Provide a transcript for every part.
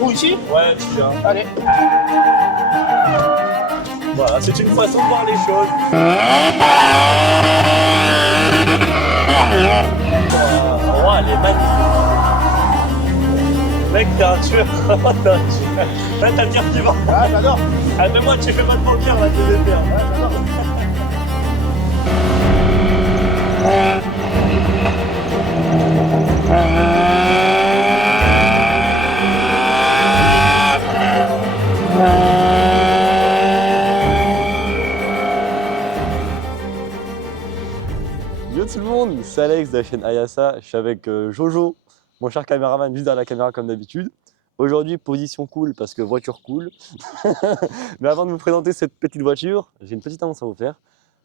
Où, ici? Ouais, tu viens. Allez. Voilà, c'est une façon de voir les choses. Oh, elle est magnifique. Mec, t'es un tueur. T'es un tueur. Là, t'as le tir qui va. Ah, j'adore. Ah, mais moi, tu fais pas de poker, là, je vais faire. Ouais, j'adore. Yo tout le monde, c'est Alex de la chaîne Ayasa. Je suis avec Jojo, mon cher caméraman, juste derrière la caméra comme d'habitude. Aujourd'hui, position cool parce que voiture cool. Mais avant de vous présenter cette petite voiture, j'ai une petite annonce à vous faire.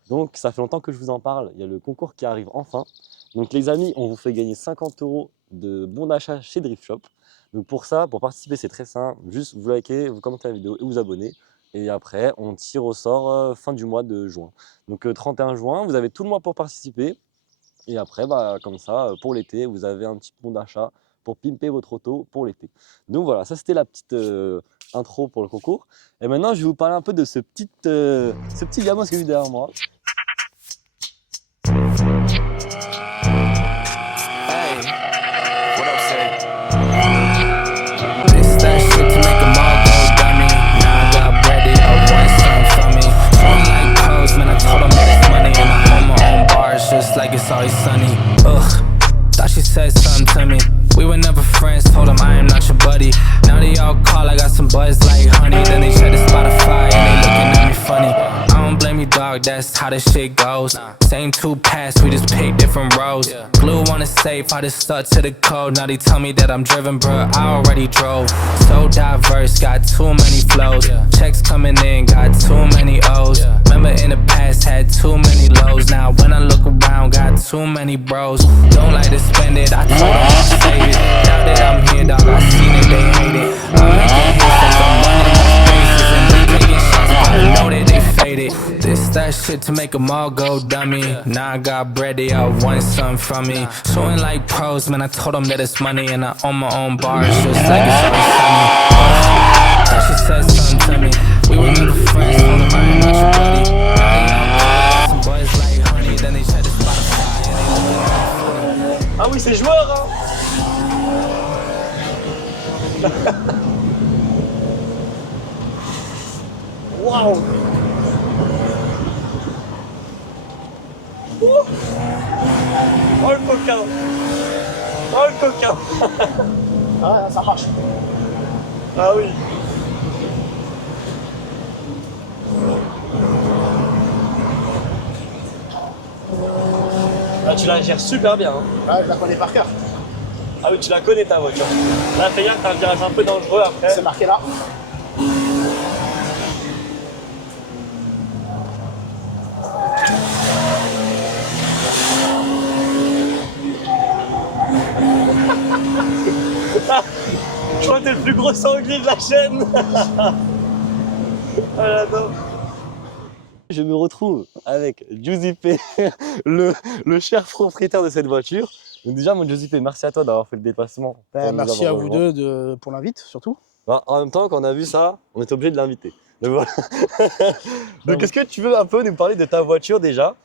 Donc, ça fait longtemps que je vous en parle. Il y a le concours qui arrive enfin. Donc, les amis, on vous fait gagner 50 € de bons d'achat chez Drift Shop. Donc, pour ça, pour participer, c'est très simple. Juste vous likez, vous commentez la vidéo et vous abonnez. Et après, on tire au sort fin du mois de juin. Donc, 31 juin, vous avez tout le mois pour participer. Et après, bah, comme ça, pour l'été, vous avez un petit bon d'achat pour pimper votre auto pour l'été. Donc voilà, ça c'était la petite intro pour le concours. Et maintenant, je vais vous parler un peu de ce petit gamin qui est derrière moi. Just like it's always sunny. Ugh, thought she said something to me. We were never friends, told them I am not your buddy. Now they all call, I got some buzz like honey. Then they check the Spotify and they looking at me funny. I don't blame you, dog, that's how this shit goes. Same two paths, we just pick different roads. Glue on the safe, I just stuck to the code. Now they tell me that I'm driven, bruh, I already drove. So diverse, got too many flows. Checks coming in, got too many O's. Remember in the past, had too many lows. Now when I look around, got too many bros. Don't like to spend it, I told them I'll save it. Now that I'm here, dog, I seen it, they hate it. I'm making hits as I'm running my spaces and they taking shots, but I know that they faded. This that shit to make them all go dummy. Now I got bread, they all want something from me. Showing like pros, man, I told them that it's money and I own my own bars, just like it's always sunny. Thought she said something to me. We were never friends, told them I am not your buddy. Now they all call, some boys like honey, then they check the Spotify and they looking at me funny. Ah oui, c'est joueur, hein. Waouh. Oh le coquin. Oh le coquin. Ah, ça marche. Ah oui. Ah, tu la gères super bien, hein. Ah, je la connais par cœur. Ah oui, tu la connais ta voiture. Là, fais gaffe, t'as un virage un peu dangereux après. C'est marqué là. Je crois que t'es le plus gros sanglier de la chaîne. Ah là, non. Je me retrouve avec Giuseppe, le cher propriétaire de cette voiture. Donc déjà, mon Giuseppe, merci à toi d'avoir fait le déplacement. Merci à vous deux pour l'invite, surtout. Ben, en même temps, quand on a vu ça, on était obligé de l'inviter. Donc voilà. Donc est-ce que tu veux un peu nous parler de ta voiture déjà?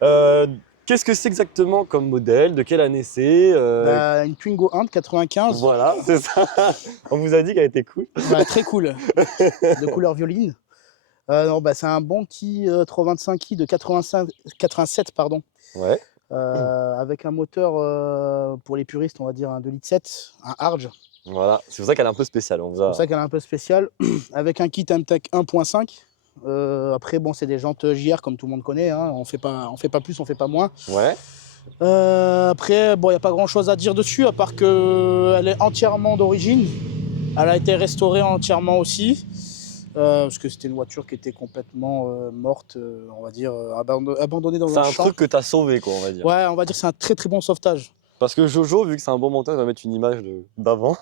Qu'est-ce que c'est exactement comme modèle? De quelle année c'est? Une Twingo 1 de 95. Voilà, c'est ça. On vous a dit qu'elle était cool. Bah, très cool. De couleur violine. Non, bah, c'est un bon petit 325i de 87, pardon. Ouais. Avec un moteur, pour les puristes, on va dire un 2,7 litres, un Arge. Voilà, c'est pour ça qu'elle est un peu spéciale. C'est pour ça qu'elle est un peu spéciale. Avec un kit MTech 1.5. Après, bon, c'est des jantes JR comme tout le monde connaît. Hein. On fait pas plus, on fait pas moins. Ouais. Après, bon, il n'y a pas grand chose à dire dessus, à part qu'elle est entièrement d'origine. Elle a été restaurée entièrement aussi. Parce que c'était une voiture qui était complètement morte, on va dire, abandonnée dans un champ. C'est un truc que tu as sauvé, quoi, on va dire. Ouais, on va dire que c'est un très très bon sauvetage. Parce que Jojo, vu que c'est un bon monteur, il va mettre une image d'avant.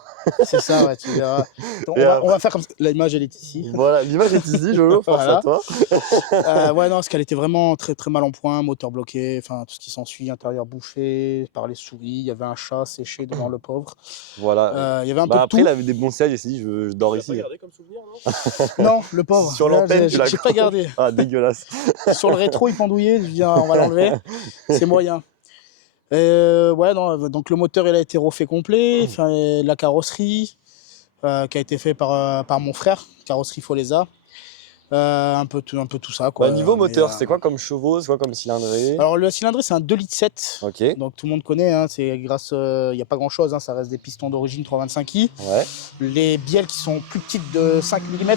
C'est ça, ouais, tu verras. Donc, Et on va faire comme ça. L'image, elle est ici. Voilà, l'image est ici, Jojo, force Voilà. à toi. Ouais, non, parce qu'elle était vraiment très, très mal en point, moteur bloqué, enfin, tout ce qui s'ensuit, intérieur bouché par les souris. Il y avait un chat séché devant le pauvre. Voilà. Il y avait un peu Bah de après, tout. il avait des bons sièges ici, je dors ici. Regardez comme souvenir, non? Non, le pauvre. Sur Là, l'antenne, tu l'as j'ai pas gardé. Ah, dégueulasse. Sur le rétro, il pendouillait. Je dis, ah, on va l'enlever. C'est moyen. Ouais, non, donc le moteur, il a été refait complet. Enfin, la carrosserie, qui a été fait par mon frère, carrosserie Folesa. Un peu tout ça, quoi. Bah, niveau moteur, Mais, c'est quoi comme chevaux, c'est quoi comme cylindrée? alors, le cylindré, c'est un 2,7 litres. Ok, Donc, tout le monde connaît. Hein, c'est grâce. Il n'y a pas grand-chose. Hein, ça reste des pistons d'origine 325i. ouais. Les bielles qui sont plus petites de 5 mm.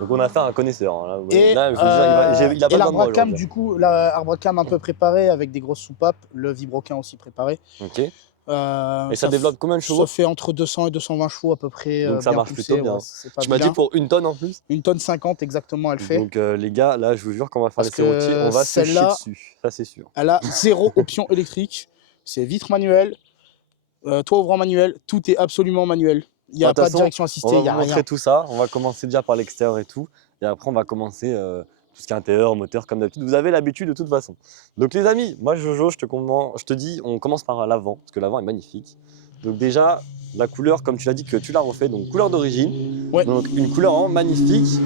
Donc on a affaire à un connaisseur. Hein, là. Et, Là, je veux dire, il a pas et besoin de moi l'arbre-cam, aujourd'hui. du coup, l'arbre-cam un peu préparé avec des grosses soupapes. Le vibroquin aussi préparé. Ok. Euh, Et ça développe combien de chevaux? Ça fait entre 200 et 220 chevaux à peu près. Donc ça bien marche poussé, plutôt bien. ouais, c'est pas Tu m'as dit vilain. pour 1 tonne en plus? 1 tonne 50 exactement, elle fait. Donc les gars, là, je vous jure qu'on va faire Parce les serrotiers, que on va se chier celle-là- dessus. Ça, c'est sûr. Elle a 0 option électrique. C'est vitre manuelle, toit ouvrant manuel, tout est absolument manuel. Il n'y a De toute pas de façon, direction On assistée, va il vous n'y a montrer rien. tout ça. On va commencer déjà par l'extérieur et tout. Et après, on va commencer tout ce qui est intérieur, moteur, comme d'habitude. Vous avez l'habitude de toute façon. Donc les amis, moi Jojo, je te dis, on commence par l'avant, parce que l'avant est magnifique. Donc déjà, la couleur, comme tu l'as dit que tu l'as refait, donc couleur d'origine. Ouais. Donc une couleur en magnifique.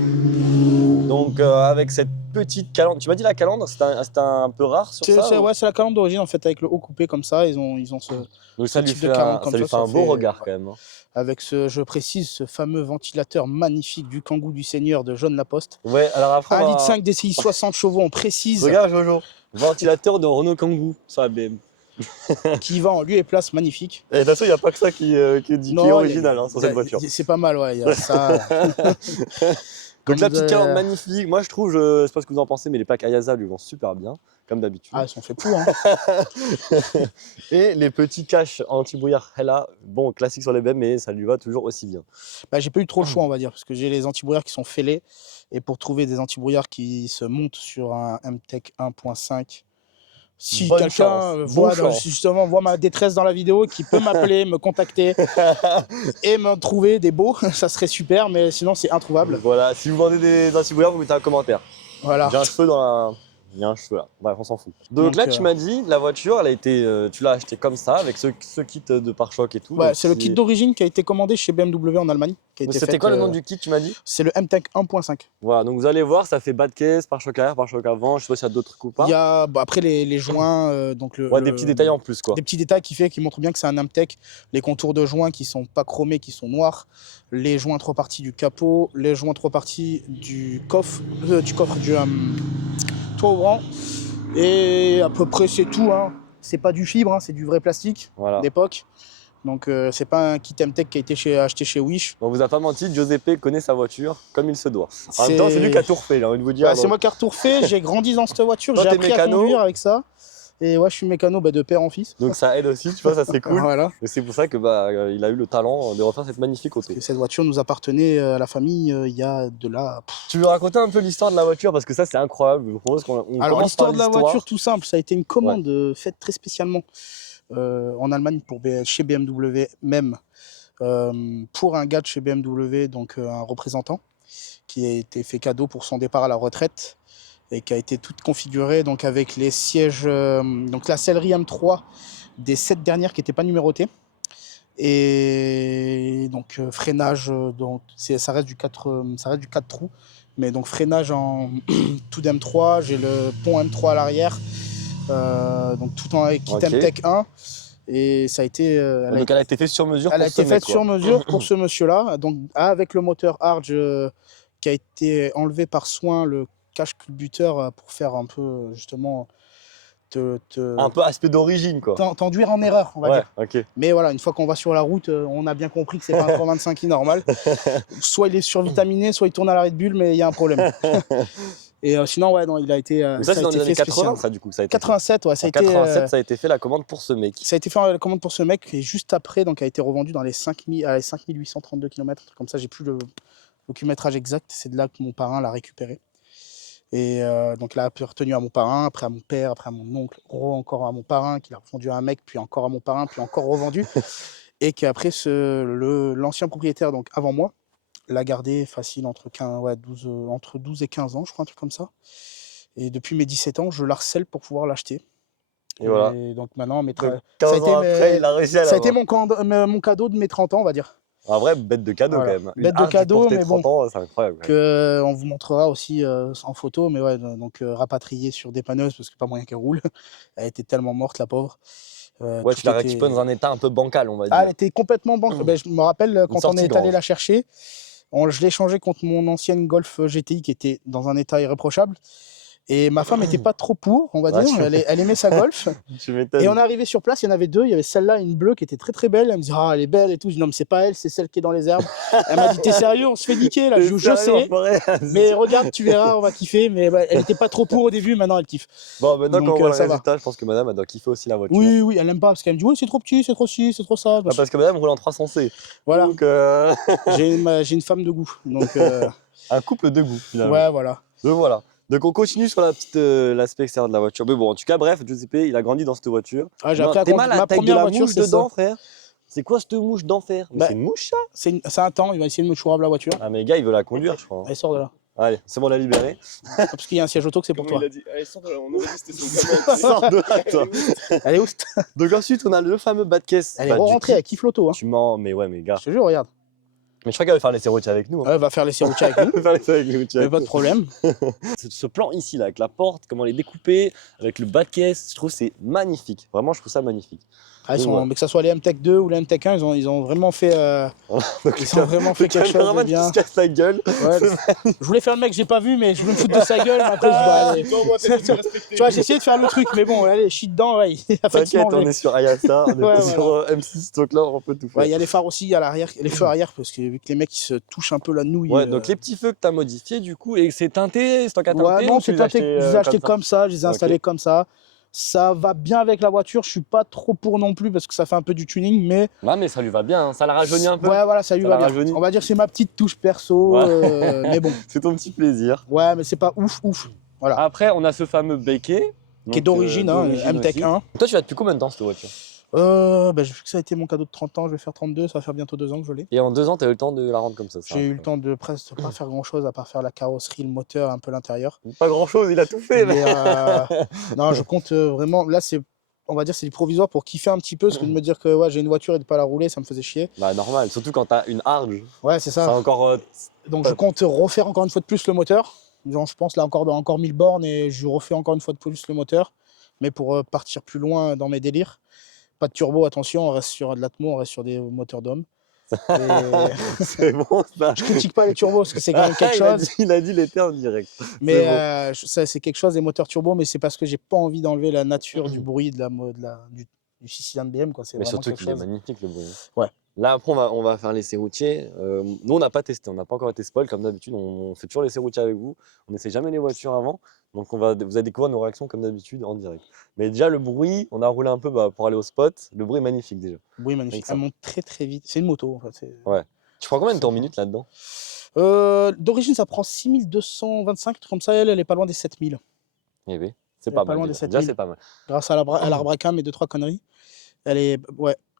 Donc avec cette petite calandre. Tu m'as dit la calandre, c'était un peu rare sur ça? Ouais, c'est la calandre d'origine en fait, avec le haut coupé comme ça. Ils ont ce, Donc ça lui type de fait calandre un, comme ça lui ça, fait un ça beau fait- regard quand même. Hein. avec ce, je précise, ce fameux ventilateur magnifique du Kangoo du Seigneur de John Laposte. Ouais, alors après, 1,5 litre DCI 60 chevaux, on précise, regarde Jojo, ventilateur de Renault Kangoo sur la BM. qui va en lieu et place magnifique. Et de toute façon, il n'y a pas que ça qui est Non, original hein, sur cette voiture. C'est pas mal, ouais. Il y a ça. Donc la petite Comme, calandre magnifique, moi je trouve, je sais pas ce que vous en pensez, mais les packs Ayasa lui vont super bien, comme d'habitude. Ah, ils sont faits pour. Hein. Et les petits caches anti-brouillard Hella, bon, classique sur les BM, mais ça lui va toujours aussi bien. Bah, j'ai pas eu trop le choix, on va dire, parce que j'ai les antibrouillards qui sont fêlés. Et pour trouver des antibrouillards qui se montent sur un MTech 1.5, si Bonne quelqu'un chance, voit, bonne chance. justement voit ma détresse dans la vidéo, qui peut m'appeler, me contacter et me trouver des beaux, ça serait super, mais sinon c'est introuvable. Voilà, si vous vendez des anti-brouillards, vous mettez un commentaire. Voilà. J'ai un cheveu dans la... Il y a un cheveu là, bref, on s'en fout. Donc là, tu m'as dit, la voiture, elle a été, tu l'as achetée comme ça, avec ce kit de pare-choc et tout. Ouais, donc c'est le kit d'origine qui a été commandé chez BMW en Allemagne. qui a été C'était fait, quoi le nom du kit, tu m'as dit? C'est le MTech 1.5. Voilà, donc vous allez voir, ça fait bas de caisse, pare-choc arrière, pare-choc avant, je sais pas s'il y a d'autres trucs ou pas. Il y a après les joints, donc Ouais, des petits détails en plus quoi. Des petits détails qui montrent bien que c'est un Amtech. Les contours de joints qui sont pas chromés, qui sont noirs. Les joints 3 parties du capot. Les joints 3 parties du coffre du toit ouvrant. Et à peu près c'est tout. Hein. C'est pas du fibre, hein, c'est du vrai plastique Voilà. d'époque. Donc c'est pas un kit Amtech qui a été acheté chez Wish. On vous a pas menti, Giuseppe connaît sa voiture comme il se doit. En même C'est- temps, c'est lui qui a tout refait, j'ai envie de vous dire. Bah, c'est donc- moi qui ai tout refait. J'ai grandi dans cette voiture. Toi, J'ai t'es appris à mécano. conduire avec ça. Et ouais, je suis mécano de père en fils. Donc ça aide aussi, tu vois, ça c'est cool. Voilà. Et c'est pour ça que il a eu le talent de refaire cette magnifique auto. Et cette voiture nous appartenait à la famille il y a de là. Tu veux raconter un peu l'histoire de la voiture parce que ça c'est incroyable. Je vous propose qu'on on Alors commence l'histoire par de la voiture, tout simple, ça a été une commande faite très spécialement en Allemagne chez BMW même, pour un gars de chez BMW, donc un représentant, qui a été fait cadeau pour son départ à la retraite et qui a été toute configurée donc avec les sièges, donc la sellerie M3 des 7 dernières qui n'étaient pas numérotées. Et donc freinage, donc ça reste du 4 trous, mais donc freinage en tout d'M3, j'ai le pont M3 à l'arrière, donc tout en kit Ok. MTech 1, et ça a été, Donc elle a été faite sur mesure elle pour a été ce faite mec, sur quoi. mesure pour ce monsieur-là, donc avec le moteur Arge qui a été enlevé par soin, le cache culbuteur pour faire un peu justement Un peu aspect d'origine quoi. t'enduire en erreur, on va Ouais, dire. ok. Mais voilà, une fois qu'on va sur la route, on a bien compris que c'est pas un 325i normal. Soit il est survitaminé, soit il tourne à l'arrêt de bulle, mais il y a un problème. Et sinon, ouais, non, il a été. Donc ça c'est dans les années 80 ça du coup, ça a été fait. 87, ouais, ça a En été. 87 ça a été fait la commande pour ce mec. Ça a été fait en commande pour ce mec, et juste après, donc, a été revendu dans les 5832 km. Comme ça, j'ai plus le kilométrage exact. C'est de là que mon parrain l'a récupéré. Et donc, il a appartenu à mon parrain, après à mon père, après à mon oncle, encore à mon parrain, qui l'a revendu à un mec, puis encore à mon parrain, puis encore revendu. Et qu'après, l'ancien propriétaire, donc avant moi, l'a gardé facile entre 12 et 15 ans, je crois, un truc comme ça. Et depuis mes 17 ans, je l'harcèle pour pouvoir l'acheter. Et voilà. Donc maintenant, Donc, 15 ans après, il a réussi à ça a été l'avoir. mon cadeau de mes 30 ans, on va dire. Un vrai bête de cadeau Voilà. quand même. Bête Une de Harley cadeau, pour tes mais 30 bon, ans, c'est incroyable. quand même. on vous montrera aussi en photo, mais ouais, donc rapatriée sur dépanneuse, parce que pas moyen qu'elle roule. Elle était tellement morte, la pauvre. Ouais, Tout tu l'as était- récupérée dans un état un peu bancal, on va Ah, elle dire. était complètement banque. Ben, je me rappelle quand on sortie est allé grange. la chercher, je l'ai changée contre mon ancienne Golf GTI qui était dans un état irréprochable. Et ma femme n'était pas trop pour, on va Ouais, dire. Elle aimait sa Golf. Tu m'étonnes. Et on est arrivé sur place, il y en avait deux. Il y avait celle-là, une bleue qui était très très belle. Elle me dit, ah, elle est belle et tout. Je dis, non, mais c'est pas elle, c'est celle qui est dans les herbes. Elle m'a dit, t'es sérieux, on se fait niquer là. T'es Je dis, je sérieux, sais. enfoiré Mais regarde, tu verras, on va kiffer. Mais bah, elle n'était pas trop pour au début, maintenant elle kiffe. Bon, maintenant Donc, qu'on voit le ça va. résultat, je pense que madame, elle doit kiffer aussi la voiture. Oui, oui, elle aime pas parce qu'elle me dit, oui, c'est trop petit, c'est trop ci, c'est trop ça. Ah, parce que madame roule en 300C. Voilà, Donc, j'ai une femme de goût. Donc, un couple de goût, finalement. ouais, voilà. Donc voilà. Donc on continue sur l'aspect extérieur de la voiture. Mais bon, en tout cas, bref, Giuseppe, il a grandi dans cette voiture. Ah, j'ai Non, appris à t'es conduire. mal à la Ma taille de première la voiture, mouche c'est dedans, ça. frère. C'est quoi cette mouche d'enfer? Mais Bah, c'est une mouche, ça? C'est un temps, il va essayer de me chourave la voiture. Ah, mais les gars, il veut la conduire, je crois. Elle sort de là. Allez, c'est bon, on l'a libéré. Parce qu'il y a un siège auto que c'est pour Comment toi. il a dit? Allez, sors de là, on aurait dit que c'était son gamin. Sors de là, toi. Elle est où? Donc ensuite, on a le fameux bas de caisse. Elle est Bah, du rentrée, coup, elle kiffe l'auto. Hein. Tu mens, mais ouais, mais gars. Je te jure, regarde. Mais je crois qu'elle va faire les routiers avec nous. Hein. Elle va faire les routiers avec nous. Elle va faire les routiers Mais avec pas de nous. problème. Ce plan ici, là, avec la porte, comment elle est découpée, avec le bas de caisse, je trouve que c'est magnifique. Vraiment, je trouve ça magnifique. Ah, Ouais. mais que ce soit les MTech 2 ou les MTech 1, ils ont vraiment fait, Donc, ils ont vraiment fait quelque chose de caméraman bien. qui se casse la gueule. Ouais, je voulais faire le mec que j'ai pas vu, mais je voulais me foutre de sa gueule. Mais après, je dis, bah, allez. Toi, moi, t'as dit de respecter. Tu vois, j'ai essayé de faire le truc, mais bon, allez, je suis dedans, ouais, il a failli se T'inquiète, on manger. est sur Ayasa, on est Ouais, pas voilà. sur M6, donc là, on peut tout faire. Ouais, il y a les phares aussi à l'arrière, les feux arrière, parce que vu que les mecs ils se touchent un peu la nouille. Ouais, donc les petits feux que t'as modifiés, du coup, et c'est teinté, c'est en cas teinté. Ouais, non, ou tu c'est les as teinté, je les ai achetés comme ça, je les ai Ok. installés comme ça. Ça va bien avec la voiture, je suis pas trop pour non plus parce que ça fait un peu du tuning, mais Ouais, mais ça lui va bien, hein. Ça la rajeunit un peu. ouais, voilà, ça lui Ça va la bien. rajeunit. On va dire que c'est ma petite touche perso, Ouais. mais bon, C'est ton petit plaisir. ouais, mais c'est pas ouf, ouf. Voilà, Après, on a ce fameux béquet. qui est d'origine, hein, MTech aussi. 1. Toi, tu l'as depuis combien de temps cette voiture? Vu que ça a été mon cadeau de 30 ans, je vais faire 32, ça va faire bientôt 2 ans que je l'ai. Et en 2 ans, t'as eu le temps de la rendre comme ça. J'ai eu le temps de presque pas faire grand chose à part faire la carrosserie, le moteur, un peu l'intérieur. Pas grand chose, il a tout fait. Mais, non, je compte vraiment. Là, on va dire, c'est du provisoire pour kiffer un petit peu, parce que de me dire que ouais, j'ai une voiture et de pas la rouler, ça me faisait chier. Bah, normal, surtout quand t'as une Harge. Ouais, c'est C'est ça. encore. Donc, je compte refaire encore une fois de plus le moteur. Genre, je pense là encore 1000 bornes et je refais encore une fois de plus le moteur. Mais pour partir plus loin dans mes délires. Pas de turbo, attention, on reste sur de l'atmo, on reste sur des moteurs d'hommes. Et C'est bon, ça. je critique pas les turbos parce que c'est quand même quelque il a chose. dit- il a dit les termes direct. Mais C'est bon. ça, c'est quelque chose des moteurs turbo, mais c'est parce que j'ai pas envie d'enlever la nature du bruit du 6 cylindres BM. Quoi. C'est Mais vraiment surtout quelque qu'il est chose. magnifique le bruit. Ouais. Là, après, on va faire l'essai routier. Nous, on n'a pas testé, on n'a pas encore été spoil. Comme d'habitude, on fait toujours l'essai routier avec vous. On n'essaie jamais les voitures avant. Donc, vous allez découvrir nos réactions comme d'habitude en direct. Mais déjà, le bruit, on a roulé un peu pour aller au spot. Le bruit est magnifique déjà. Bruit magnifique. Avec ça. Elle monte très très vite. C'est une moto en fait. Tu prends combien de temps en minutes là-dedans? D'origine, ça prend 6225, un truc comme ça. Elle est pas loin des 7000. Eh oui, c'est Elle pas est pas loin mal. des Déjà, 7000. c'est pas mal. Grâce à l'arbracam et 2-3 conneries. Elle est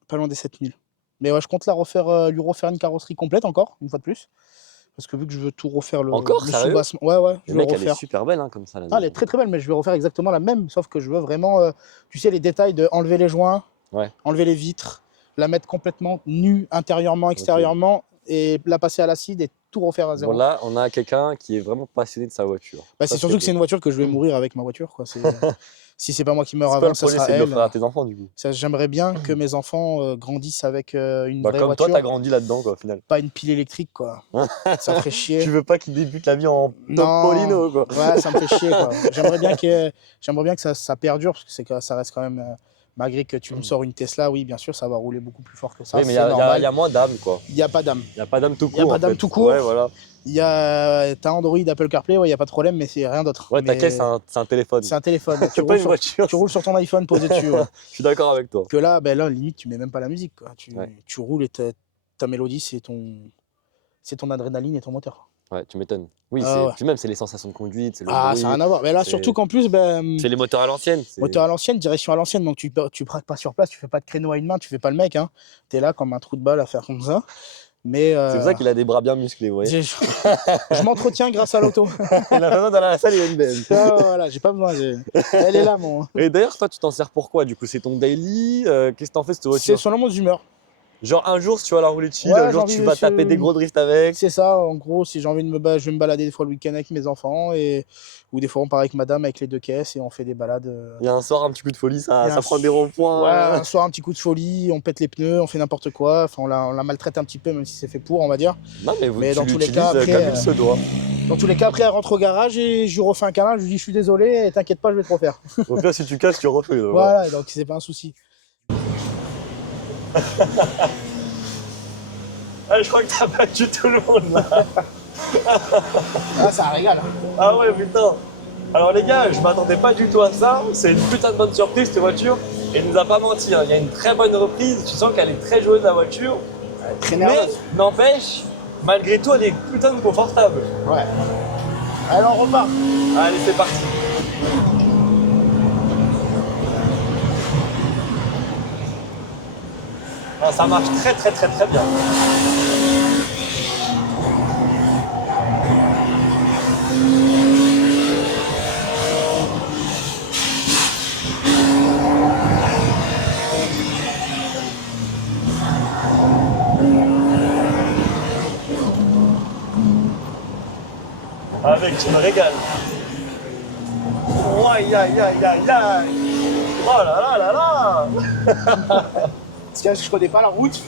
pas loin des 7000. Mais ouais, je compte lui refaire une carrosserie complète encore, une fois de plus. Parce que vu que je veux tout refaire le Encore, le sérieux? soubassement. Ouais, je Le veux mec, le elle est refaire. super belle hein, comme ça. Ah, elle est très très belle, mais je vais refaire exactement la même, sauf que je veux vraiment, tu sais, les détails de enlever les joints, Ouais. enlever les vitres, la mettre complètement nue, intérieurement, extérieurement, et la passer à l'acide et tout refaire à zéro. Bon, là, on a quelqu'un qui est vraiment passionné de sa voiture. Bah, Ça, c'est surtout que c'est beau. une voiture que je vais mourir avec ma voiture. Quoi. Si c'est pas moi qui meurs C'est quoi avant, le ça projet, sera c'est de elle. l'offrir à tes enfants du coup. J'aimerais bien que mes enfants grandissent avec une Bah, vraie comme voiture, toi, t'as grandi là-dedans, quoi, au final. pas une pile électrique. Quoi. Ça ferait chier. Tu veux pas qu'ils débutent la vie en top Non. Polino, quoi. Ouais, ça me fait chier. Quoi. J'aimerais bien que ça perdure, parce que ça reste quand même. Malgré que tu me sors une Tesla, oui, bien sûr, ça va rouler beaucoup plus fort que ça. Oui, mais il c'est normal. y a moins d'âme, quoi. Il n'y a pas d'âme. Il n'y a pas d'âme tout court. Y a pas en d'âme fait. tout court. Ouais, voilà. T'as Android, Apple CarPlay, il n'y a pas de problème, mais c'est rien d'autre. Ouais, ta Mais caisse, c'est un téléphone. c'est un téléphone. C'est pas une voiture. Tu roules sur ton iPhone posé dessus. Ouais. Je suis d'accord avec toi. Que là, limite, tu mets même pas la musique. Quoi. Ouais. Tu roules et ta mélodie, c'est ton adrénaline et ton moteur. Ouais, tu m'étonnes. Oui, Ah ouais. puis même, c'est les sensations de conduite, c'est le Ah, bruit, ça n'a rien à voir. Mais là, c'est surtout qu'en plus, ben, c'est les moteurs à l'ancienne. moteur à l'ancienne, direction à l'ancienne, donc tu braques pas sur place, tu fais pas de créneau à une main, tu fais pas le mec, hein. T'es là comme un trou de balle à faire comme ça. Mais C'est pour ça qu'il a des bras bien musclés, vous voyez. je m'entretiens grâce à l'auto. Il a besoin d'aller à la salle, il a une belle. Ah, voilà, j'ai pas besoin. Elle est là, mon. Et d'ailleurs, toi, tu t'en sers pour quoi? Du coup, c'est ton daily? Qu'est-ce que t'en fais cette C'est voiture? selon mon humeur. Genre, un jour, si tu vas la rouler chill, Ouais, un j'ai jour, envie tu de vas se- taper des gros drifts avec. C'est ça, en gros, si j'ai envie de je vais me balader des fois le week-end avec mes enfants, ou des fois on part avec madame avec les 2 caisses et on fait des balades. Il y a un soir, un petit coup de folie, Il y ça a un prend des Ouais, ronds-points. un soir, un petit coup de folie, on pète les pneus, on fait n'importe quoi. Enfin, on la maltraite un petit peu, même si c'est fait pour, on va dire. Non, mais, Mais tu dans tous les l'utilises cas, après, comme il se doit. Dans tous les cas, après, elle rentre au garage et je lui refais un câlin. Je lui dis, je suis désolé, et t'inquiète pas, je vais te refaire. Au pire, si tu casses, tu refais. Donc, Voilà, donc c'est pas un souci. Ah, je crois que t'as battu tout le monde là. Ah, ça régale. Ah ouais, putain. Alors les gars, je m'attendais pas du tout à ça. C'est une putain de bonne surprise cette voiture. Et il nous a pas menti, hein. Il y a une très bonne reprise. Tu sens qu'elle est très joueuse la voiture. Très Mais nerveuse. n'empêche, malgré tout, elle est putain de confortable. Ouais. Alors, on repart. Allez, c'est parti. Ah, ça marche très très très très bien. Avec, tu me régales. Oh, aïe aïe aïe aïe aïe. Oh là là là là. Parce que je connais pas la route.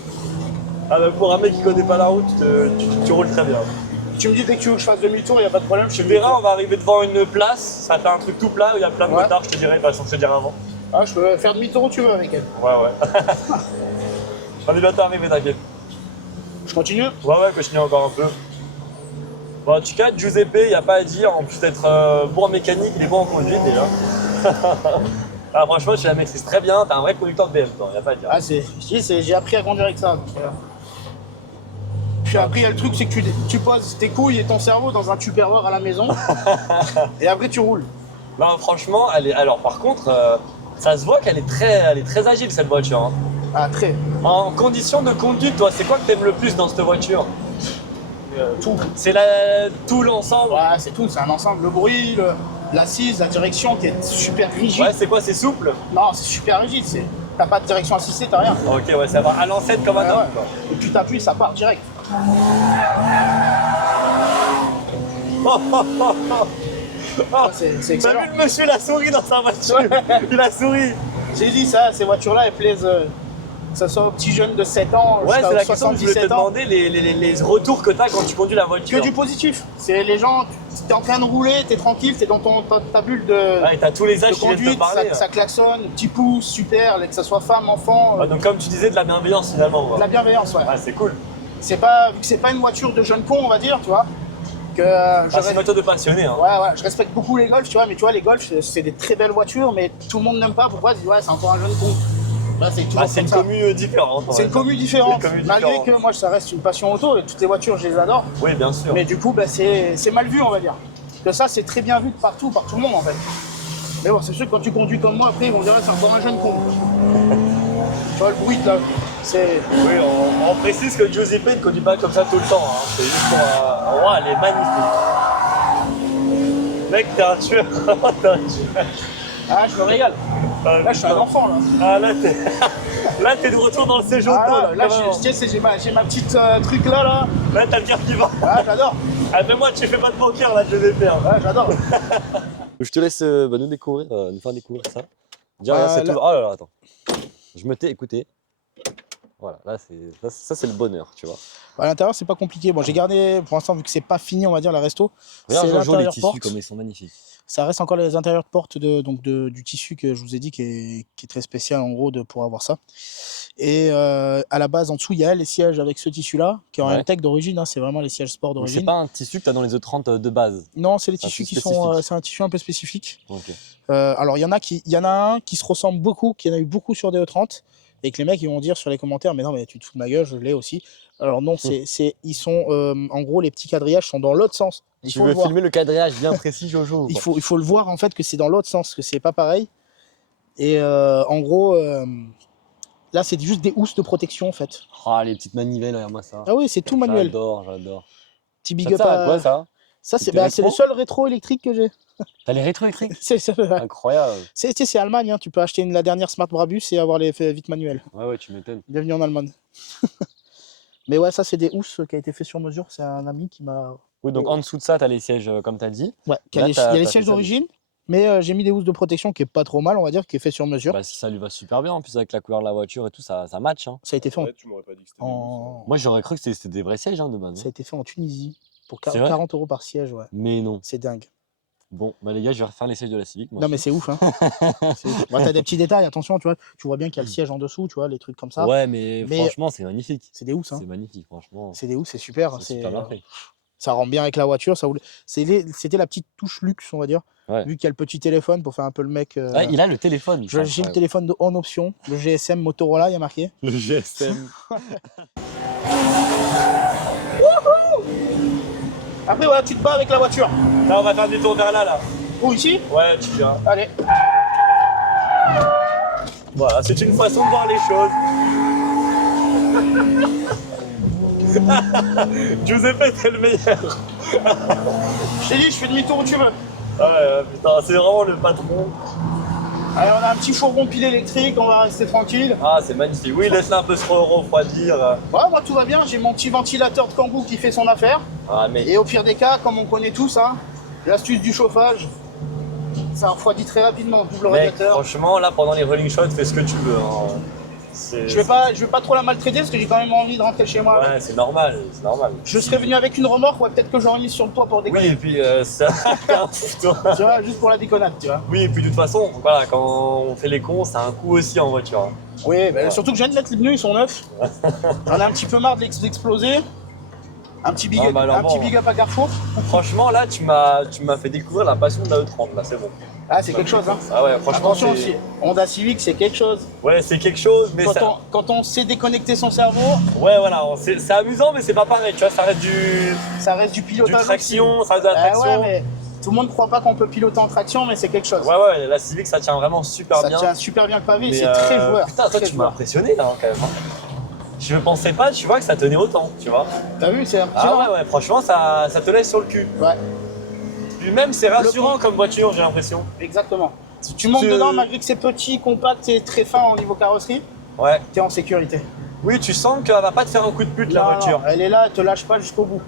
Ah bah pour un mec qui connaît pas la route, tu roules très bien. Tu me dis dès que tu veux que je fasse demi-tour, il n'y a pas de problème. Tu verras, on va arriver devant une place, ça fait un truc tout plat où il y a plein de Ouais. motards, je te dirai, de toute façon, je te dirai avant. Ah, je peux faire demi-tour où tu veux avec elle. Ouais, ouais. On est bientôt arrivé, t'inquiète. Je continue. Ouais, ouais, continue encore un peu. Bon, en tout cas, Giuseppe, il n'y a pas à dire, en plus d'être bon en mécanique, il est bon en conduite déjà. Ah, franchement, tu la maîtrises très bien, t'es un vrai conducteur de BM, toi, il n'y a pas à dire. Ah, j'ai appris à conduire avec ça. Puis après, il y a le truc, c'est que tu poses tes couilles et ton cerveau dans un Tupperware à la maison. Et après, tu roules. Non, franchement, alors par contre, ça se voit qu'elle est très agile cette voiture. Hein. Ah, très. En condition de conduite, toi, c'est quoi que t'aimes le plus dans cette voiture? Tout. C'est tout l'ensemble. Ouais, c'est tout. C'est un ensemble. Le bruit, l'assise, la direction qui est super rigide. Ouais, c'est quoi, c'est souple? Non, c'est super rigide. T'as pas de direction assistée, t'as rien. Ok, ouais, ça va à l'ancêtre comme un Ouais, homme. ouais. Quoi. Et tu t'appuies, ça part direct. Oh, oh, oh, oh. Ah, c'est T'as excellent. vu le monsieur, il a souri dans sa voiture. Il a souri. J'ai dit ça, ces voitures-là, elles plaisent, que ce soit aux petits jeunes de 7 ans Ouais, c'est jusqu'à la question que je voulais te 77 ans. demander, les retours que t'as quand tu conduis la voiture. Que du positif. C'est les gens, t'es en train de rouler, t'es tranquille, t'es dans ta bulle de, Ouais, t'as tous les de âges qui viennent te conduite, parler. ça klaxonne, petit pouce, super, que ce soit femme, enfant, Ouais, donc comme tu disais, de la bienveillance finalement. de la Ouais. bienveillance, ouais. Ah, c'est cool. C'est pas, vu que c'est pas une voiture de jeune con, on va dire, tu vois, que C'est une voiture de passionné. Hein. Ouais, ouais, je respecte beaucoup les Golf, tu vois, mais tu vois, les Golf, c'est des très belles voitures, mais tout le monde n'aime pas. Pourquoi? Ils disent, ouais, c'est encore un jeune con. Là, c'est toujours Ah, c'est comme une ça. commune différente. on C'est va une dire. commune différente. C'est une commune Malgré différente. que moi, ça reste une passion auto, et toutes les voitures, je les adore. Oui, bien sûr. Mais du coup, bah, c'est mal vu, on va dire. Que ça, c'est très bien vu de partout, par tout le monde, en fait. Mais bon, c'est sûr que quand tu conduis comme moi, après, ils vont dire, ouais, c'est encore un jeune con. Tu vois, le bruit, là, c'est... Oui, on précise que Giuseppe ne conduit pas comme ça tout le temps. Hein. C'est juste pour. Oh, elle est magnifique. Mec, t'es un tueur. T'es un tueur. Ah, je me régale. Là, je suis un enfant, là. Ah, là, t'es de retour dans le séjour. Ah, là, j'ai ma petite truc là. Là, t'as le cœur qui va. Ah, j'adore. Ah, mais moi, tu fais pas de poker, là, Giuseppe. Hein. Ouais, j'adore. Je te laisse nous faire découvrir ça. Déjà, Bah, c'est là- tout. Oh là là, attends. Je me t'ai écouté. Voilà, là, ça, c'est le bonheur, tu vois. À l'intérieur, c'est pas compliqué. Bon, j'ai gardé, pour l'instant, vu que c'est pas fini, on va dire, la resto. Regarde, C'est Jojo, les l'intérieur tissus, porte. comme ils sont magnifiques. Ça reste encore les intérieurs de porte du tissu que je vous ai dit qui est très spécial, en gros, pour avoir ça. Et à la base, en dessous, il y a les sièges avec ce tissu-là, qui est en Ouais. MTech d'origine. Hein, c'est vraiment les sièges sport Donc, c'est d'origine. pas un tissu que t'as dans les E30 de base. Non, c'est les un tissus tissu qui sont. spécifique. C'est un tissu un peu spécifique. Ok. Alors, il y en a un qui se ressemble beaucoup, qui en a eu beaucoup sur des E30. et que les mecs ils vont dire sur les commentaires, mais non, mais tu te fous de ma gueule, je l'ai aussi. Alors non, ils sont, en gros, les petits quadrillages sont dans l'autre sens. Il Tu faut veux le voir. filmer le quadrillage bien précis, Jojo ou Il pas faut le voir en fait que c'est dans l'autre sens, que c'est pas pareil. Et en gros, là c'est juste des housses de protection en fait. Ah, les petites manivelles, regarde-moi ça. Ah oui, c'est tout manuel. J'adore. Petit big Ça te up sert à quoi ça Ça C'est c'est rétro le seul rétro électrique que j'ai. T'as les rétro-électriques C'est tu sais, Incroyable. c'est Allemagne, hein. Tu peux acheter la dernière Smart Brabus et avoir les vitres manuelles. Ouais, tu m'étonnes. Bienvenue en Allemagne. Mais ouais, ça c'est des housses qui a été fait sur mesure. C'est un ami qui m'a. Oui, donc en dessous de ça, t'as les sièges comme t'as dit. Ouais, il y Là, a t'as les fait sièges ça d'origine, mais j'ai mis des housses de protection qui est pas trop mal, on va dire, qui est fait sur mesure. Bah, si ça lui va super bien en plus avec la couleur de la voiture et tout, ça match. Hein. Ça a été fait Ouais, tu m'aurais pas dit que c'était en... Moi j'aurais cru que c'était des vrais sièges de base. Ça a été fait en Tunisie pour C'est vrai 40 € par siège, ouais. Mais non. C'est dingue. Bon, bah les gars, je vais refaire les sièges de la Civic. Moi Non mais aussi. c'est ouf, hein. C'est ouf. Bah, t'as des petits détails, attention, tu vois bien qu'il y a le siège en dessous, tu vois, les trucs comme ça. Ouais, mais Mais- franchement, c'est magnifique. C'est des housses, hein. C'est magnifique, franchement. C'est des housses, c'est super. C'est super bien fait. Ça rend bien avec la voiture. C'était la petite touche luxe, on va dire. Ouais. Vu qu'il y a le petit téléphone pour faire un peu le mec. Ouais, il a le téléphone. J'ai le téléphone en option, le GSM Motorola, il y a marqué. Le GSM. Après, voilà, tu te bats avec la voiture. Là, on va faire des tours vers là. Ou ici. Ouais, tu viens. Allez. Voilà, c'est une façon de voir les choses. Giuseppe, t'es le meilleur. Je t'ai dit, je fais demi-tour où tu veux. Ouais, putain, c'est vraiment le patron. Allez, on a un petit fourgon pile électrique, on va rester tranquille. Ah, c'est magnifique. Oui, laisse-le un peu se refroidir. Ouais, moi tout va bien, j'ai mon petit ventilateur de Kangoo qui fait son affaire. Ah, mais Et au pire des cas, comme on connaît tous, hein, l'astuce du chauffage, ça refroidit très rapidement, double mec, radiateur. franchement, là, pendant les rolling shots, fais ce que tu veux. Hein. Je vais pas trop la maltraiter parce que j'ai quand même envie de rentrer chez moi. Ouais, c'est normal, c'est normal. Je serais venu avec une remorque, ouais, peut-être que j'aurais mis sur le toit pour déconner. Oui, et puis ça. Tu vois, juste pour la déconnade, tu vois. Oui, et puis de toute façon, voilà, quand on fait les cons, ça a un coût aussi en voiture. Hein. Oui, bah, surtout que je viens de mettre les pneus, ils sont neufs. J'en ai un petit peu marre d'exploser. Un petit big, Ah, bah alors un petit bon. big up à Carrefour. Franchement, là, tu m'as fait découvrir la passion de la E30, là, c'est bon. Ah, c'est quelque chose, hein. Ah ouais, franchement, Attention c'est- aussi, Honda Civic, c'est quelque chose. Ouais, c'est quelque chose, mais ça... Quand on sait déconnecter son cerveau, Ouais, voilà, c'est amusant, mais c'est pas pareil, tu vois, ça reste du ça reste du pilotage. traction, ça reste de la Ah traction. ouais, mais tout le monde ne croit pas qu'on peut piloter en traction, mais c'est quelque chose. Ouais, la Civic, ça tient vraiment super Ça bien. tient super bien le pavé, Mais, c'est très joueur. Putain, toi, très tu m'as joueur. impressionné, là, hein, quand même. Hein. Je ne pensais pas, tu vois, que ça tenait autant, tu vois. T'as vu, c'est un petit Ah ouais, franchement, ça te laisse sur le cul. Ouais, Puis même, c'est rassurant comme voiture, j'ai l'impression. exactement. Si tu montes dedans, malgré que c'est petit, compact et très fin au niveau carrosserie, Ouais. t'es en sécurité. Oui, tu sens qu'elle va pas te faire un coup de pute, la Non, voiture. non, elle est là, elle te lâche pas jusqu'au bout.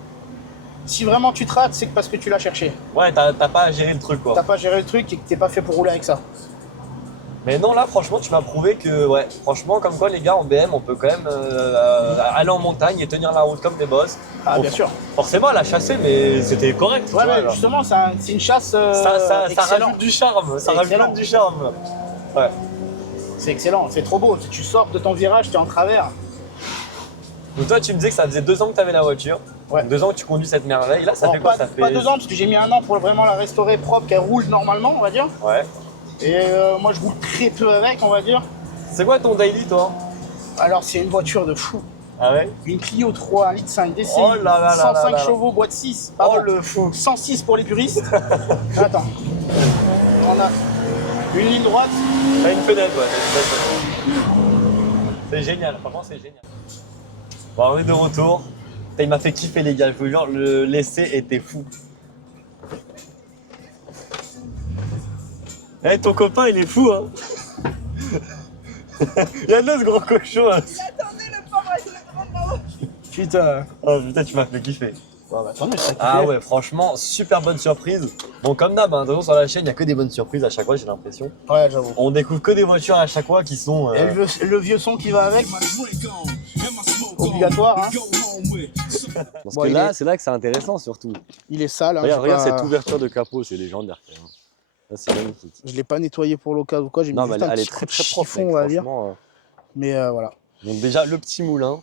Si vraiment tu te rates, c'est parce que tu l'as cherché. Ouais, t'as pas à gérer le truc, quoi. T'as pas géré le truc et que t'es pas fait pour rouler avec ça. Mais non, là, franchement, tu m'as prouvé que, ouais, franchement, comme quoi, les gars, en BM, on peut quand même aller en montagne et tenir la route comme des boss. Ah, Bon, bien sûr. Forcément, elle a chassé, mais c'était correct. tu Ouais, vois, mais alors. justement, c'est une chasse Ça excellente. rajoute du charme. Ça C'est rajoute excellent. même du charme. Ouais. C'est excellent, c'est trop beau. Tu sors de ton virage, t'es en travers. Donc, toi, tu me disais que ça faisait 2 ans que tu avais la voiture. Ouais. 2 ans que tu conduis cette merveille. Là, ça Bon, fait quoi? pas, Ça fait. pas 2 ans, parce que j'ai mis 1 an pour vraiment la restaurer propre, qu'elle roule normalement, on va dire. Ouais. Et moi, je roule très peu avec, on va dire. C'est quoi ton daily, toi? Alors, c'est une voiture de fou. Ah ouais? Une Clio 3, 1,5 litre DCI, Oh là là là 105 là là. chevaux, boîte 6. Oh Pardon, le fou. 106 pour les puristes. Attends. On a une ligne droite. T'as une fenêtre, ouais. t'as une fenêtre. C'est génial, franchement, c'est génial. Bon, on est de retour. Putain, il m'a fait kiffer, les gars. Je vous jure, l'essai était fou. Eh, ton copain, il est fou, hein. Regarde là, ce gros cochon, là. Attendez, le pauvre, je le demande là-haut. Putain. Oh putain, tu m'as fait kiffer. Bah, tant mieux, ça Ah ouais, franchement, super bonne surprise. Bon, comme d'hab, hein, de toute façon, sur la chaîne, il n'y a que des bonnes surprises à chaque fois, j'ai l'impresration. Ouais, j'avoue. On découvre que des voitures à chaque fois qui sont. Et le vieux son qui va avec, obligatoire, hein. Parce Bon, que il là, est- c'est là que c'est intéressant surtout. Il est sale. Hein, Regarde, j'ai regarde pas- cette ouverture de capot, c'est légendaire quand même. Ça, c'est magnifique. Je l'ai pas nettoyé pour l'occasion ou quoi, j'ai mis Non, mais juste un elle est petit très coup de très propre, chiffon, mec, on va dire. franchement. Mais voilà, Donc, déjà, le petit moulin.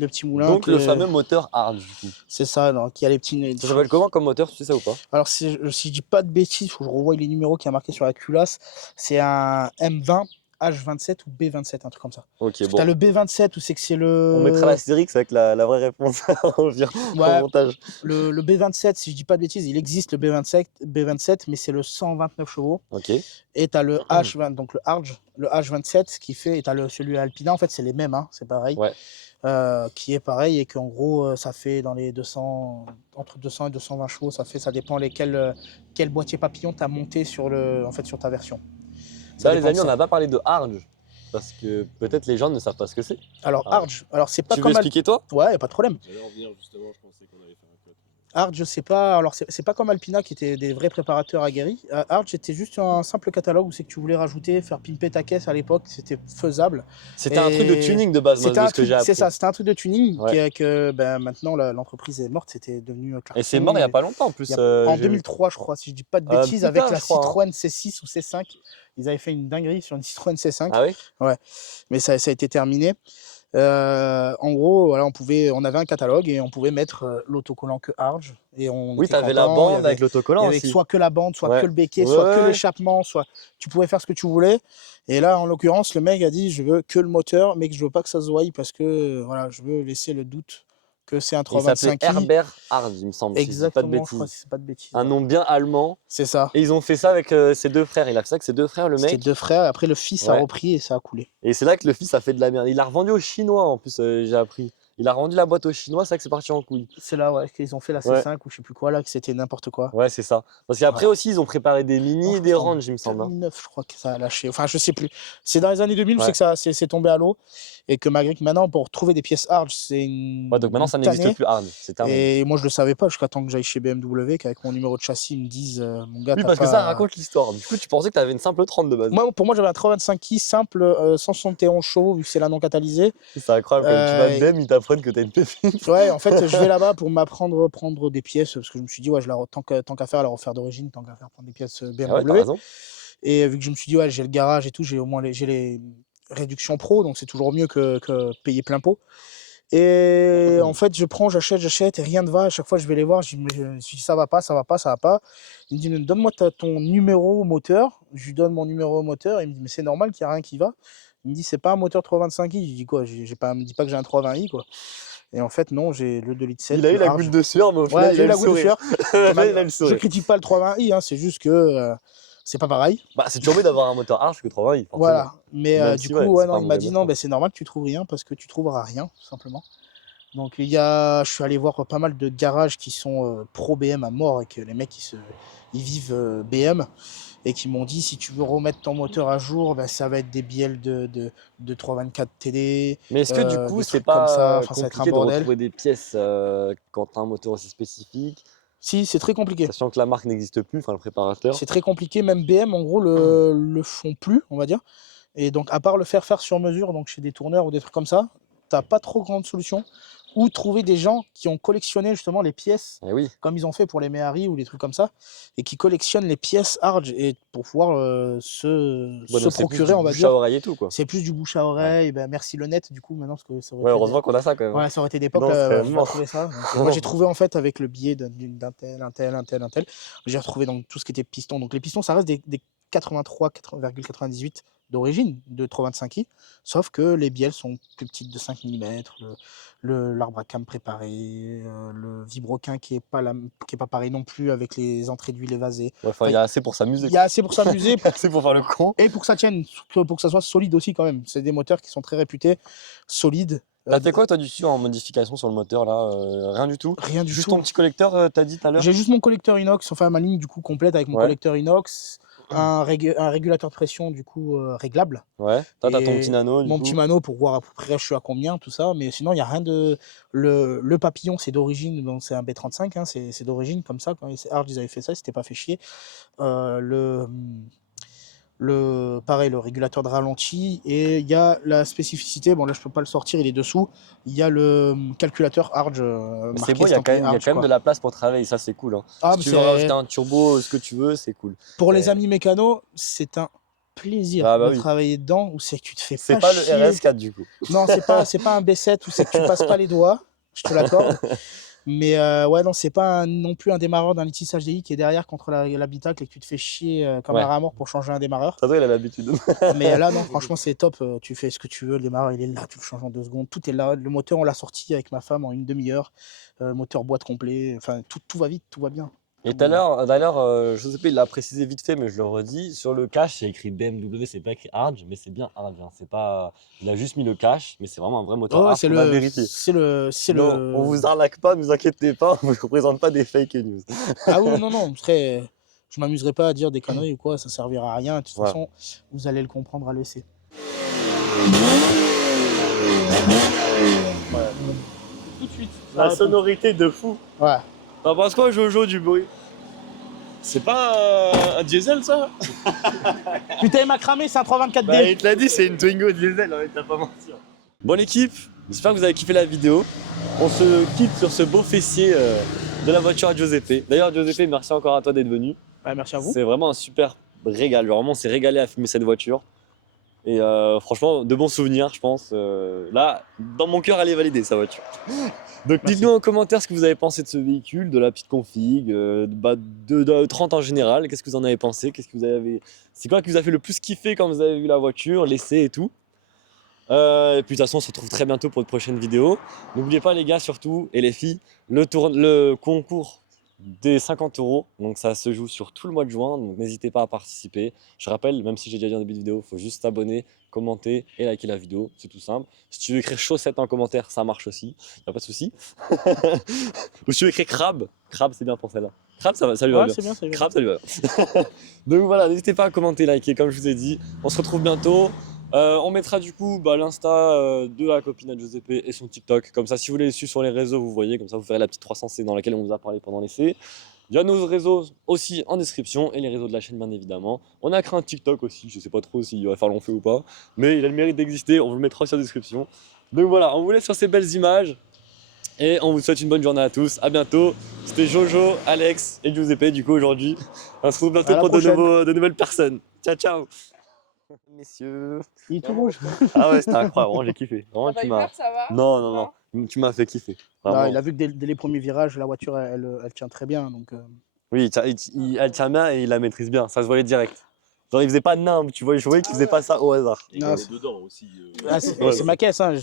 le petit moulin. Donc, que- le fameux moteur hard, du coup. C'est ça, donc, qui a les petits. Ça s'appelle comment comme moteur, tu sais ça ou pas? Alors, si je dis pas de bêtises, faut que je revoie les numéros qui a marqué sur la culasse. C'est un M20 H27 ou B27, un truc comme ça. Ok, Tu bon. as le B27 où c'est que c'est le. On mettra l'astérix avec la vraie réponse au Ouais. montage. Le B27, si je dis pas de bêtises, il existe le B27, mais c'est le 129 chevaux. Ok. Et tu as le H20, donc le H27 qui fait, et tu as celui Alpina, en fait c'est les mêmes, hein, c'est pareil, Ouais. qui est pareil et qu'en gros ça fait dans les 200, entre 200 et 220 chevaux, ça dépend quel boîtier papillon tu as monté sur ta version. Ça Là, les dépend amis, de on ça. n'a pas parlé de Harge, parce que peut-être les gens ne savent pas ce que c'est. Alors Arge, alors c'est pas Tu veux comme expliquer toi? Ouais, pas de problème. J'allais en venir justement, je pensais qu'on allait faire un cut. Arge, je sais pas, alors c'est pas comme Alpina qui étaient des vrais préparateurs aguerris. Arge, c'était juste un simple catalogue où c'est que tu voulais rajouter, faire pimper ta caisse à l'époque, c'était faisable. C'était un truc de tuning de base, moi, C'était de un ce que truc, j'ai appris. c'est ça, c'était un truc de tuning Ouais. maintenant l'entreprise est morte, c'était devenu Clarkson. Et c'est mort il n'y a pas longtemps en plus. En j'ai- 2003, je crois, si je dis pas de bêtises, plus avec tard, la je crois, hein. Citroën C6 ou C5. Ils avaient fait une dinguerie sur une Citroën C5, Ah oui? mais ça a été terminé. En gros, voilà, on avait un catalogue et on pouvait mettre l'autocollant que Arge. Et on Oui, était tu avais la content, bande avec il y l'autocollant avait aussi. soit que la bande, soit Ouais. que le béquet, Ouais, soit que ouais. l'échappement, soit tu pouvais faire ce que tu voulais. Et là, en l'occurrence, le mec a dit je veux que le moteur, mais que je veux pas que ça se voie parce que voilà, je veux laisser le doute que c'est un Il s'appelait 325i. Herbert Harge, il me semble. si je dis pas de Exactement, je crois que bêtises. c'est pas de bêtises. Un ouais. nom bien allemand. C'est ça. Et ils ont fait ça avec ses deux frères. Il a fait ça avec ses deux frères, le C'était mec. deux frères. Après, le fils a Ouais. repris et ça a coulé. Et c'est là que le fils a fait de la merde. Il l'a revendu aux Chinois en plus, j'ai appris. Il a rendu la boîte aux Chinois, c'est là que c'est parti en couille. C'est là ouais, qu'ils ont fait la C5 ou je sais plus quoi, là, que c'était n'importe quoi. Ouais, c'est ça. Parce qu'après Ouais. aussi, ils ont préparé des mini Non, et je des crois que ranges, il me c'était en semble. hein. 2009, je crois que ça a lâché. Enfin, je sais plus. C'est dans les années 2000, je Ouais. sais que ça c'est tombé à l'eau. Et que malgré que maintenant, pour trouver des pièces Arge, c'est une. Ouais, donc maintenant, ça une n'existe tannée. plus, Harge. C'est terminé. Et moi, je le savais pas jusqu'à temps que j'aille chez BMW, qu'avec mon numéro de châssis, ils me disent mon gars, Oui, t'as parce que pas- ça raconte l'histoire. Du coup, tu pensais que tu avais une simple 30 de base. Pour moi, j'avais un 325i simple, 171 chevaux, vu que c'est la non catalysée. C'est incroyable, quand tu vas Euh, de Dem, ils t'apprennent que t'as une pépite. Ouais, en fait, je vais là-bas pour prendre des pièces, parce que je me suis dit, ouais, tant qu'à faire, la refaire d'origine, tant qu'à faire prendre des pièces Ah ouais, t'as BMW. raison. Et vu que je me suis dit, ouais, j'ai le garage et tout, j'ai au moins j'ai les réductions pro, donc c'est toujours mieux que payer plein pot. Et en fait, j'achète, et rien ne va. À chaque fois, je vais les voir, je me suis dit, ça va pas, ça va pas, ça va pas. Il me dit, donne-moi ton numéro au moteur. Je lui donne mon numéro au moteur. Il me dit, mais c'est normal qu'il n'y a rien qui va. Il me dit, c'est pas un moteur 325i. Je dis quoi? Me dis pas que j'ai un 320i, quoi. Et en fait, non, j'ai le 2 litres 7. Il a eu le la Arge. goutte de sueur, mais au final, Ouais, il j'ai a eu le la goutte de sourire. sueur. Il a le Je sourire. critique pas le 320i, hein, c'est juste que c'est pas pareil. Bah, c'est toujours mieux d'avoir un moteur Harge que 320i. forcément. Voilà. Mais Même du si, coup, ouais, ouais, c'est non, pas il un m'a mauvais dit non, moteur. ben, c'est normal, tu trouves rien parce que tu trouveras rien, tout simplement. Donc je suis allé voir pas mal de garages qui sont pro BM à mort et que les mecs ils vivent BM et qui m'ont dit si tu veux remettre ton moteur à jour, ben, ça va être des bielles de 324 TD. Mais est-ce que du coup, des c'est trucs comme ça, pas enfin, ça va être un compliqué de bordel. retrouver des pièces quand t'as un moteur aussi spécifique, Si, c'est très compliqué. sachant que la marque n'existe plus, enfin le préparateur? C'est très compliqué, même BM en gros le font plus, on va dire. Et donc à part le faire sur mesure, donc chez des tourneurs ou des trucs comme ça, t'as pas trop grande solution. Ou trouver des gens qui ont collectionné justement les pièces, Eh oui. comme ils ont fait pour les Méhari ou des trucs comme ça, et qui collectionnent les pièces Arge et pour pouvoir se Ouais, donc c'est plus procurer, du on va bouche dire. à oreille et tout, quoi. C'est plus du bouche à oreille. Ben, merci le net du coup maintenant parce que ça aurait Ouais, été heureusement qu'on a ça quand même. Ouais, ça aurait été d'époque, Non, ce là, serait j'ai pas mort. trouvé ça. Donc, moi, j'ai trouvé en fait avec le biais d'un tel, un tel, un tel, un tel. J'ai retrouvé donc tout ce qui était piston. Donc les pistons, ça reste des 83,98 d'origine de 325i, sauf que les bielles sont plus petites de 5 mm, l'arbre à cam préparé, le vibroquin qui est pas pareil non plus avec les entrées d'huile évasées. Ouais, enfin, il y a assez pour s'amuser. Il y a assez pour s'amuser assez pour faire le con. et pour que ça tienne, pour que ça soit solide aussi quand même. C'est des moteurs qui sont très réputés, solides. T'as fait quoi toi dessus en modification sur le moteur là? Rien du tout? Rien du Juste tout. ton petit collecteur, t'as dit tout à l'heure? J'ai juste mon collecteur inox, enfin ma ligne du coup complète avec mon Ouais. collecteur inox, un régulateur de pression du coup réglable, Ouais. Toi, t'as ton et petit nano, du mon coup. petit mano pour voir à peu près je suis à combien, tout ça. Mais sinon il n'y a rien de. Le papillon c'est d'origine, donc c'est un B35, hein, c'est d'origine comme ça. Quand Arge ils avaient fait ça, c'était pas fait chier. Pareil, le régulateur de ralenti, et il y a la spécificité, bon là je peux pas le sortir, il est dessous, il y a le calculateur Arge Mais marqué c'est beau, il y a estampillé quand même Arge, quoi. de la place pour travailler, ça c'est cool. Hein. Ah, Si mais tu veux c'est- rajouter un turbo, ce que tu veux, c'est cool. Pour les Ouais. amis mécanos, c'est un plaisir Ah bah de oui. travailler dedans, où c'est que tu te fais C'est pas pas le chier. RS4 du coup. Non, c'est pas un B7 où c'est que tu passes pas les doigts, je te l'accorde. Mais ouais, non, c'est pas non plus un démarreur d'un Litis HDI qui est derrière contre l'habitacle et que tu te fais chier comme Ouais. un rat mort pour changer un démarreur. Ça doit, il a l'habitude. Mais là, non, franchement, c'est top. Tu fais ce que tu veux. Le démarreur, il est là. Tu le changes en 2 secondes. Tout est là. Le moteur, on l'a sorti avec ma femme en une demi-heure. Moteur boîte complet. Enfin, tout va vite, tout va bien. Et tout à l'heure, d'ailleurs, je sais pas, il l'a précisé vite fait, mais je le redis. Sur le cash, c'est écrit BMW, c'est pas écrit Arge, mais c'est bien Arge. Hein. C'est pas... Il a juste mis le cash, mais c'est vraiment un vrai moteur Ouais, Arge, c'est on a le. vérifié. Non, On vous arnaque pas, ne vous inquiétez pas, on ne vous présente pas des fake news. Ah oui, non. Je m'amuserai pas à dire des conneries ou quoi. Ça servira à rien. De toute Ouais. façon, vous allez le comprendre à l'essai. Tout de suite. La sonorité de fou. Ouais. T'en penses quoi, Jojo, du bruit? C'est pas un diesel ça? Putain, il m'a cramé, c'est un 324D. Bah, il te l'a dit, c'est une Twingo diesel, hein, t'as pas menti. Bon l'équipe, j'espère que vous avez kiffé la vidéo. On se quitte sur ce beau fessier de la voiture à Giuseppe. D'ailleurs Giuseppe, merci encore à toi d'être venu. Ouais, merci à vous. C'est vraiment un super régal. Vraiment, on s'est régalé à filmer cette voiture. Et franchement, de bons souvenirs, je pense. Là, dans mon cœur, elle est validée, sa voiture. Donc Merci. dites-nous en commentaire ce que vous avez pensé de ce véhicule, de la petite config, de 30 en général. Qu'est-ce que vous en avez pensé? C'est quoi qui vous a fait le plus kiffer quand vous avez vu la voiture, l'essai et tout? Et puis de toute façon, on se retrouve très bientôt pour de prochaines vidéos. N'oubliez pas les gars, surtout, et les filles, le concours des 50 €. Donc ça se joue sur tout le mois de juin, donc n'hésitez pas à participer. Je rappelle, même si j'ai déjà dit en début de vidéo, il faut juste s'abonner, commenter et liker la vidéo, c'est tout simple. Si tu veux écrire chaussettes en commentaire, ça marche aussi, y a pas de souci. Ou si tu veux écrire crabe c'est bien pour celle-là. Crabe, ça lui va Ouais, bien. c'est bien, ça lui va. Crabe, ça lui va bien. Donc voilà, n'hésitez pas à commenter, liker, comme je vous ai dit. On se retrouve bientôt. On mettra du coup l'Insta de la copine à Giuseppe et son TikTok. Comme ça, si vous voulez les suivre sur les réseaux, vous voyez, comme ça vous verrez la petite 300C dans laquelle on vous a parlé pendant l'essai. Il y a nos réseaux aussi en description et les réseaux de la chaîne bien évidemment. On a créé un TikTok aussi, je sais pas trop s'il va falloir l'en faire ou pas, mais il a le mérite d'exister, on vous le mettra aussi en description. Donc voilà, on vous laisse sur ces belles images et on vous souhaite une bonne journée à tous. À bientôt. C'était Jojo, Alex et Giuseppe du coup aujourd'hui. On se retrouve bientôt À la pour prochaine. de nouvelles personnes. Ciao ciao. Messieurs. Il est tout rouge. Ah ouais, c'était incroyable, vraiment j'ai kiffé. Vraiment, Ça va tu y m'as. faire, ça va? Non, tu m'as fait kiffer. Non, Vraiment. il a vu que dès les premiers virages, la voiture, elle tient très bien. Donc, Oui, elle tient bien et il la maîtrise bien, ça se voyait direct. Genre il faisait pas de nimbe, tu vois, je voyais qu'il faisait pas ça au hasard. Et Non, il est dedans aussi. c'est Ouais, c'est ma caisse. Hein.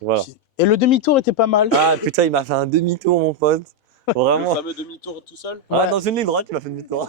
Voilà. Et le demi-tour était pas mal. Ah putain, il m'a fait un demi-tour mon pote. Le Vraiment. fameux demi-tour tout seul. Ah, Ouais. dans une ligne droite, il m'a fait demi-tour.